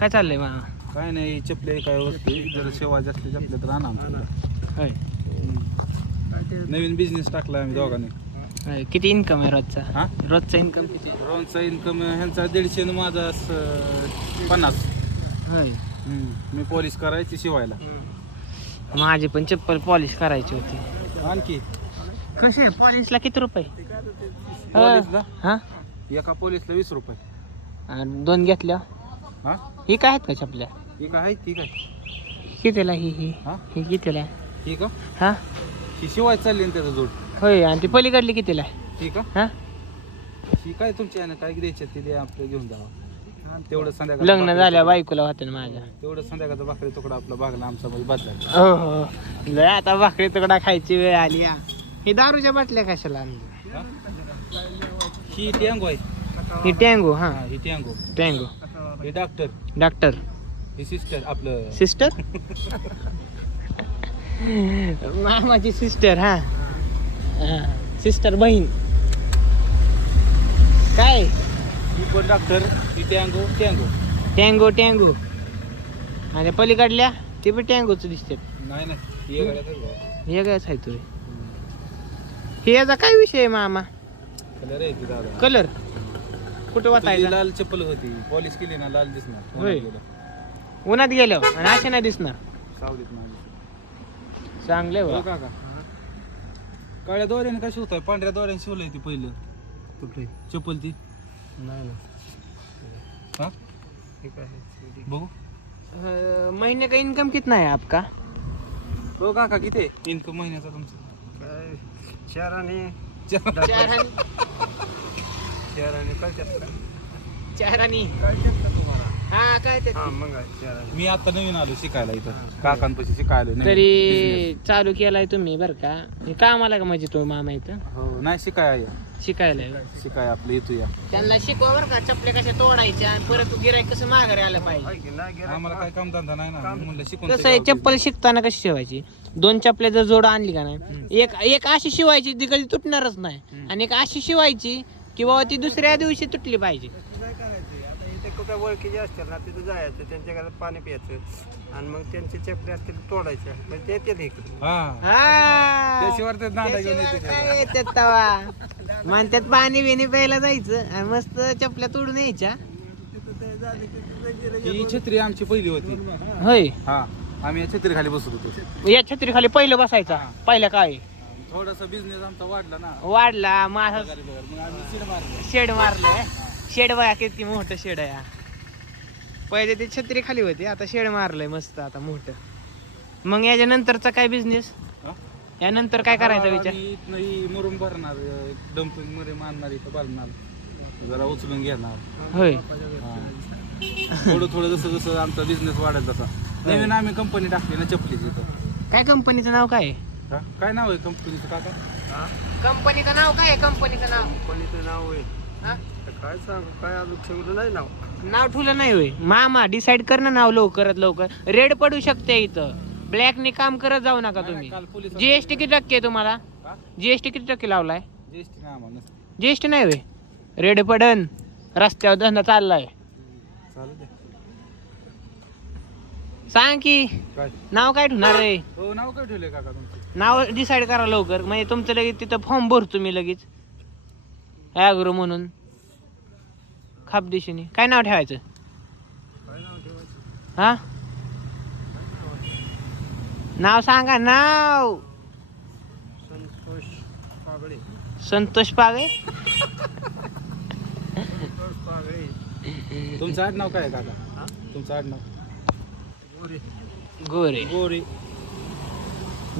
काय चाललंय मामा? काय नाही, चपले काय वस्तू जर शेवायचे असले चपले तर आणा आमच्याकडे. होय. नवीन बिझनेस टाकला आम्ही दोघांनी. होय. किती इन्कम आहे रोजचा? हा, रोजचा इन्कम किती? रोजचा इन्कम ह्यांचा 150 आणि माझा 50. होय. मी पॉलिश करायची शिवायला. माझी पण चप्पल पॉलिश करायची होती. आणखी कशी पॉलिशला किती रुपये? पॉलिशला हा, एका पॉलिशला 20 रुपये. आणि 2 घेतल्या हा, ही काय आहेत का चपल्या? ही काय आहे ती काय? कितीला ही ही हा, ही कितीला? ही का? हा, ही शिवायची चालली ना त्याचा जोड. होय. आणि ती पलीकडली कितीला? ही का? हा, ही काय तुमची आहे ना, काय द्यायची ती द्या, आपलं घेऊन जावा. तेवढं संध्याकाळ लग्न झाल्या बायकोला होते ना माझ्या. तेवढं संध्याकाळचा भाकरी तुकडा आपला भागला आमचा म्हणजे बस झाला. हो हो, लय आता भाकरी तुकडा खायची वेळ आली. ही दारूच्या बाटल्या कशाला आणल्या? हा? ही टँगो आहे. ही टँगो. हा, ही टँगो. टँगो. हे डॉक्टर. डॉक्टर. ही सिस्टर आपलं सिस्टर. मामाची सिस्टर. हा, सिस्टर बहीण. काय ही पण डॉक्टर. ही टँगो. Tango tango. आणि पलीकडल्या ते पण टँगोच दिसते. नाही नाही, ही गाड्यात हे काय आहे तुम्ही? हे याचा काय विषय आहे मामा? कलर आहे की दादा. कलर कुठं तुझी वाटायला? लाल चप्पल होती, पॉलिश केली ना लाल दिसणार. होय. उन्हात गेल्यावर आणि असे नाही दिसणार. सावलीत नाही. चांगले हो काका, काळ्या दोऱ्याने कशी होत आहे, पांढऱ्या दोऱ्याने शिवलंय ती पहिलं. कुठे चप्पल ती? नाही हा, बघू. महीने का इनकम कितना है आपका? हो काका, किती इन्कम महिन्याचा तुमचा? 4 आणि 4 आणि हा काय ते मग 4 मी आता नवीन आलो शिकायला इथं, काकांपाशी शिकायला नवीन तरी business. चालू केलाय तुम्ही बर का? हे कामाला का म्हणजे तो मामा इथं हो, नाही शिकाय शिकायला? शिकाय आपलं येतो या. त्यांना शिकवा बर का, चपले कशा तोडायच्या आणि परत गिरायक कसं माघारी आलं पाहिजे. आम्हाला काय काम धंदा नाही ना, मी म्हणलं शिकून कसं आहे, चप्पल शिकताना कशी शिवायची? 2 चपल्या जर जोड आणली का नाही, एक अशी शिवायची ती कधी तुटणारच नाही, आणि एक अशी शिवायची की बाबा ती दुसऱ्या दिवशी तुटली पाहिजे. काय करायचं आता, इथे कुठं ओळखीचे असतील ना तिथं जायचं, त्यांच्या घरात पाणी प्यायचं आणि मग त्यांचे चपले असतील तोडायचे, म्हणजे ते येते इकडे. हा, त्याशिवाय ते नांदा घेऊन त्याशिवाय येते काय येतात तवा? म्हणतात पाणी बिणी प्यायला जायचं आणि मस्त चपल्या तोडून यायच्या. ही छत्री आमची पहिली होती. होय. हा, आम्ही या छत्री खाली बसत होतो. या छत्री खाली पहिलं बसायचा. पहिल्या काय थोडासा बिझनेस आमचा वाढला ना, वाढला माझा मग आम्ही शिड मारलं. शेड मारलंय. शेड बघा किती मोठं शेड आहे. पहिले ते छत्री खाली होती, आता शेड मारलंय मस्त आता मोठं. मग याच्या नंतरचा काय बिझनेस? हा? यानंतर काय करायचा विचार? आम्ही इथनं ही मुरुम भरणार, डम्पिंग मध्ये मारणार, इथं बांधणार, जरा उचलून घेणार. होय. हा. थोडं थोडं जसं जसं आमचा बिझनेस वाढेल तसा. नवीन आम्ही कंपनी टाकली ना चपलीची इथं. काय कंपनीचं नाव काय? हा? काय नाव आहे कंपनीचं काका? कंपनीचं नाव काय? कंपनीचं नाव कोणीचं नाव होईल हा? तर काय सांगू, काय अजून ठेवलं नाही नाव. नाव ठेवलं नाही होय. मामा डिसाईड कर ना नाव लवकरात लवकर. रेड पडू शकते इथं. ब्लॅकने काम करत जाऊ नका तुम्ही. काल पोलिस जीएसटी किती टक्के आहे तुम्हाला? जीएसटी किती टक्के लावलाय? जीएसटी नाही आम्हाला नसते. जीएसटी नाही होय. रेड पडन, रस्त्यावर धंदा चाललाय. चालू दे. सांग की काय? नाव काय ठेवणार आहे? हो, नाव काय ठेवलंय काका तुमचं? नाव डिसाईड करा लवकर, म्हणजे तुमचं लगेच तिथं फॉर्म भरतो मी लगेच ॲग्रो म्हणून. खापदिशीने काय नाव ठेवायचं? हा, नाव सांगा. नाव संतोष पागळे. संतोष पागे. संतोष पागळे. तुमचं आडनाव काय आहे काका? तुमचं आडनाव? गोरे. गोरे.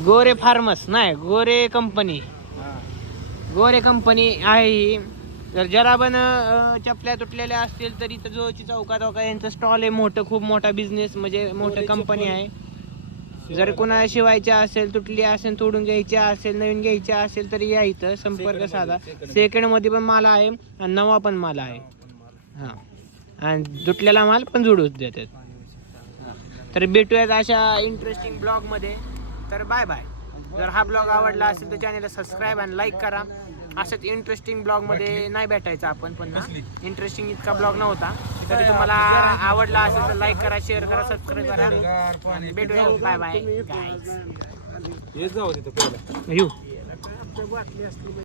गोरे फार्मस नाही, गोरे कंपनी. हा. गोरे कंपनी आहे ही. जर जरा पण चपल्या तुटलेल्या असतील तरी इथं जोची चौकात वगैरे यांचं स्टॉल आहे मोठं, खूप मोठा बिझनेस, म्हणजे मोठं कंपनी आहे. जर कोणाला शिवायच्या असेल, तुटली असेल, तोडून घ्यायच्या असेल, नवीन घ्यायच्या असेल तरी या इथं संपर्क साधा. सेकंड मध्ये पण माल आहे आणि नवा पण माल आहे. हां, आणि तुटलेला माल पण जोडून देतात. तर भेटूयात अशा इंटरेस्टिंग ब्लॉगमध्ये. तर बाय बाय. जर हा ब्लॉग आवडला असेल तर चॅनलला सबस्क्राईब आणि लाईक करा. असंच इंटरेस्टिंग ब्लॉग मध्ये नाही भेटायचं आपण पण ना. इंटरेस्टिंग इतका ब्लॉग नव्हता. तरी तुम्हाला आवडला असेल तर लाईक करा, शेअर करा, सबस्क्राईब करा. भेटूया. Bye bye. येत जावं तिथं पहिला येऊ. बाटली असली